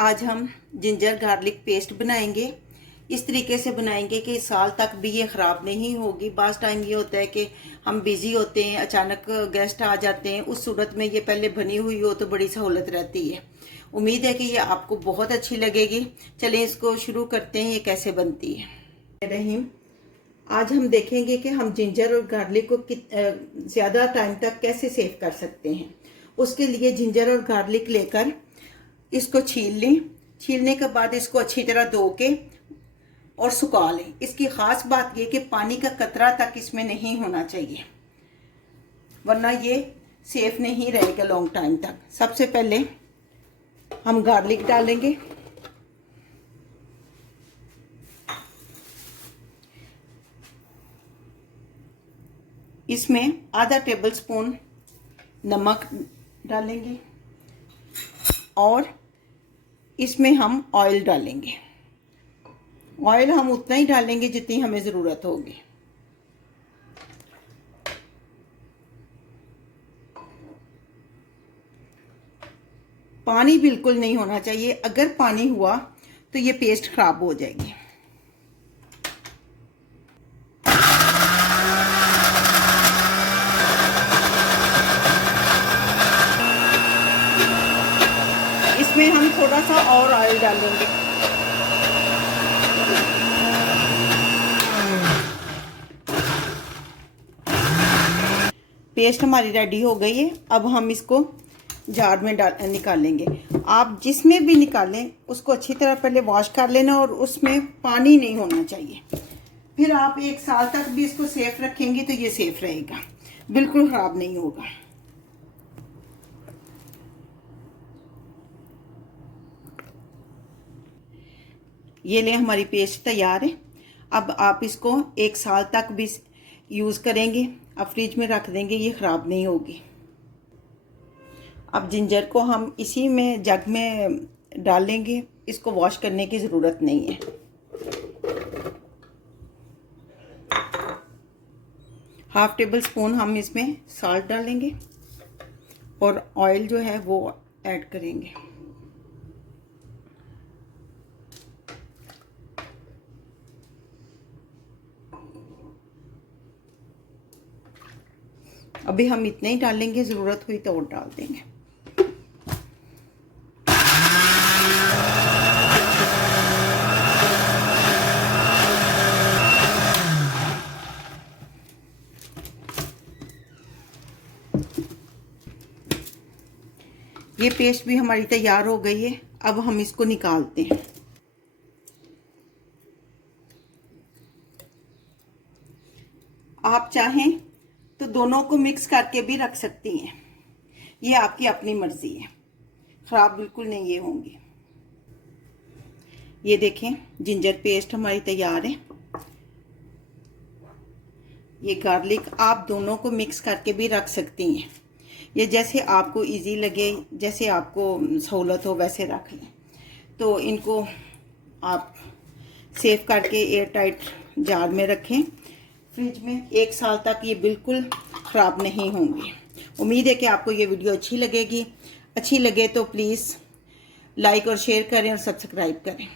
आज हम ginger garlic paste बनाएंगे। इस तरीके से बनाएंगे कि साल तक भी ये ख़राब नहीं होगी। बाज़ टाइम ये होता है कि हम बिज़ी होते हैं, अचानक गेस्ट आ जाते हैं, उस सूरत में ये पहले बनी हुई हो तो बड़ी सहूलत रहती है। उम्मीद है कि ये आपको बहुत अच्छी लगेगी। चलें इसको शुरू करते हैं, ये कैसे बनती है। रहीम, आज हम देखेंगे कि हम जिंजर और गार्लिक को ज़्यादा टाइम तक कैसे सेव कर सकते हैं। उसके लिए जिंजर और गार्लिक लेकर इसको छील लें। छीलने के बाद इसको अच्छी तरह धो के और सुखा लें। इसकी ख़ास बात यह कि पानी का कतरा तक इसमें नहीं होना चाहिए, वरना ये सेफ नहीं रहेगा लॉन्ग टाइम तक। सबसे पहले हम गार्लिक डालेंगे। इसमें आधा टेबल स्पून नमक डालेंगे और इसमें हम ऑयल डालेंगे। ऑयल हम उतना ही डालेंगे जितनी हमें ज़रूरत होगी। पानी बिल्कुल नहीं होना चाहिए। अगर पानी हुआ तो ये पेस्ट खराब हो जाएगी। इसमें हम थोड़ा सा और ऑयल डालेंगे। पेस्ट हमारी रेडी हो गई है। अब हम इसको जार में निकालेंगे। आप जिसमें भी निकालें उसको अच्छी तरह पहले वॉश कर लेना और उसमें पानी नहीं होना चाहिए। फिर आप 1 साल तक भी इसको सेफ रखेंगे तो ये सेफ रहेगा, बिल्कुल ख़राब नहीं होगा। ये ले, हमारी पेस्ट तैयार है। अब आप इसको 1 साल तक भी यूज़ करेंगे। अब फ्रिज में रख देंगे, ये ख़राब नहीं होगी। अब जिंजर को हम इसी में जग में डालेंगे। इसको वॉश करने की ज़रूरत नहीं है। हाफ टेबल स्पून हम इसमें साल्ट डालेंगे और ऑयल जो है वो ऐड करेंगे। अभी हम इतने ही डालेंगे, ज़रूरत हुई तो और डाल देंगे। ये पेस्ट भी हमारी तैयार हो गई है। अब हम इसको निकालते हैं। आप चाहें तो दोनों को मिक्स करके भी रख सकती हैं, ये आपकी अपनी मर्जी है। ख़राब बिल्कुल नहीं ये होंगी। ये देखें, जिंजर पेस्ट हमारी तैयार है। ये गार्लिक आप दोनों को मिक्स करके भी रख सकती हैं। ये जैसे आपको इजी लगे, जैसे आपको सहूलत हो वैसे रख लें। तो इनको आप सेव करके एयर टाइट जार में रखें। फ्रिज में 1 साल तक ये बिल्कुल ख़राब नहीं होंगे। उम्मीद है कि आपको ये वीडियो अच्छी लगेगी। अच्छी लगे तो प्लीज़ लाइक और शेयर करें और सब्सक्राइब करें।